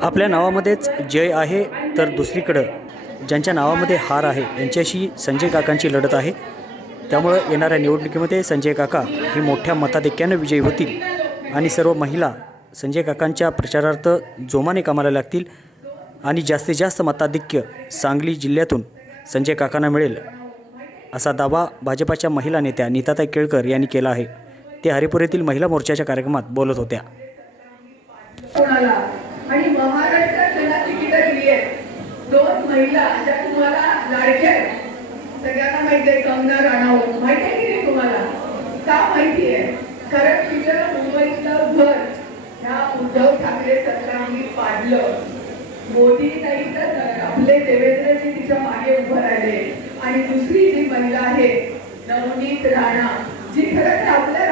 आपल्या नावामध्येच जय आहे तर दुसरीकडं ज्यांच्या नावामध्ये हार आहे यांच्याशी संजय काकांची लढत आहे. त्यामुळं येणाऱ्या निवडणुकीमध्ये संजय काका ही मोठ्या मताधिक्यानं विजयी होतील आणि सर्व महिला संजय काकांच्या प्रचारार्थ जोमाने कामाला लागतील आणि जास्तीत जास्त मताधिक्य सांगली जिल्ह्यातून संजय काकांना मिळेल असा दावा भाजपाच्या महिला नेत्या नीताताई केळकर यांनी केला आहे. ते हरिपुर येथील महिला मोर्चाच्या कार्यक्रमात बोलत होत्या. कोणाला? आणि महाराष्ट्रात त्याला तिकीट दिली आहे? दोन महिला ज्या तुम्हाला लाडक्या सगळ्यांना माहिती आहे कंगना राणावत. माहिती आहे की नाही तुम्हाला? का माहिती आहे? कारण तिचं मुंबईतलं घर ह्या उद्धव ठाकरे सरकारने पाडलं. मोदी नाही तर आपले देवेंद्रजी तिच्यामागे उभं राहिले. आणि दुसरी जी महिला आहे नवनीत राणा जी खरं तर आपल्या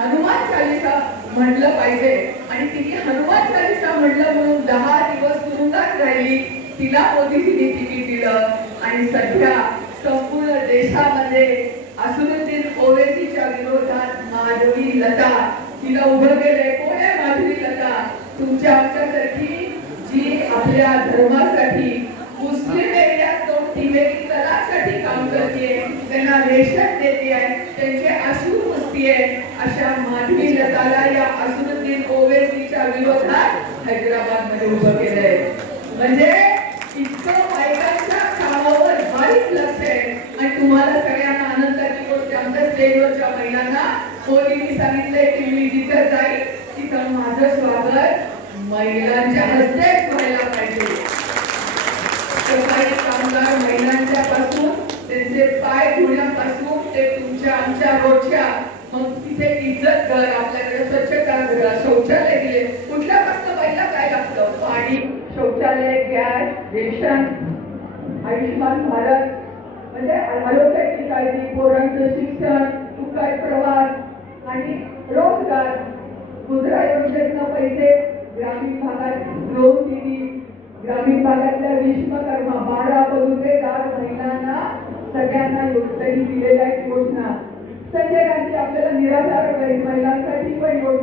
हनुमान चालीसा म्हणलं पाहिजे. आणि तिने हनुमान चालीसा म्हणलं म्हणून दहा दिवस तुरुंगात राहिली. तिला मोदीजीने तिकीट दिलं आणि सध्या संपूर्ण देशामध्ये असुरुद्दीन ओवेसीच्या विरोधात माधवी लता तिला उभं केलंय. कोण आहे माधवी लता? तुमच्या आमच्यासाठी जी आपल्या धर्मासाठी तिबेटी काम करते त्यांना रेशन देते आहे. त्यांचे अश्रू आहे. अशा माधवी लताला या असुरुद्दीन ओवेसीच्या विरोधात हैदराबादमध्ये उभं केलंय म्हणजे इतकं बायकांच्या कामावर बारीक लक्ष आहे. आणि तुम्हाला सगळ्यांना आनंदाची गोष्ट आमच्या स्टेजवरच्या महिलांना मोदींनी सांगितलंय की मी जिथं जाईल तिथं माझं स्वागत. महिलांच्या हस्तेच व्हायला पाहिजे सफाई कामगार महिलांच्या पासून त्यांचे पाय धुण्यापासून ते तुमच्या आमच्या रोजच्या तिथे इज्जत घर आपल्याकडे स्वच्छता घर शौचालय दिले. फक्त पहिला काय लागतं? पाणी शौचालय गॅस रेशन आयुष्यमान भारत. म्हणजे आरोग्याची काळजी पोरांचं शिक्षण सुखाय प्रवास आणि रोजगार. मुद्रा योजनेतनं पैसे ग्रामीण भागात लोन दिली ग्रामीण भागातल्या विश्वकर्मा बारा पदुतेदार महिलांना सगळ्यांना योजना दिलेल्या आहेत योजना. संजय गांधी आपल्याला निरा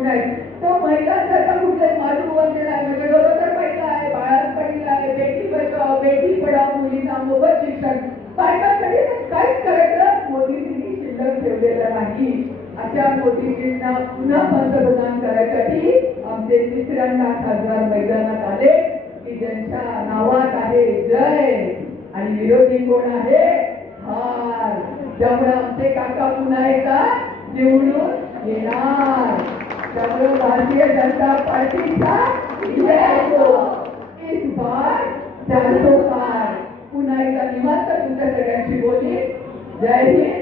नाही तो महिलांसाठी कुठले माझू वंदन आहे म्हणजे गरोदर महिला आहे बाळात महिला आहे बेटी बचाव बेटी पडाव मुलींना मोफत शिक्षण. बायकांसाठी काहीच करायचं मोदीजींनी शिल्लक ठेवलेलं नाही. अशा मोदीजींना पुन्हा पंतप्रधान करायसाठी आमचे तिसऱ्यांदा खासदार मैदानात आले. की ज्यांच्या नावात आहे जय आणि विरोधी कोण आहे? हार. त्यामुळे आमचे काका पुन्हा एकदा निवडून येणार. त्यामुळे भारतीय जनता पार्टीचा विजय असो हो। इस बार चारसो पार पुन्हा एकदा निवांत तुमच्या सगळ्यांशी बोली जय हिंद।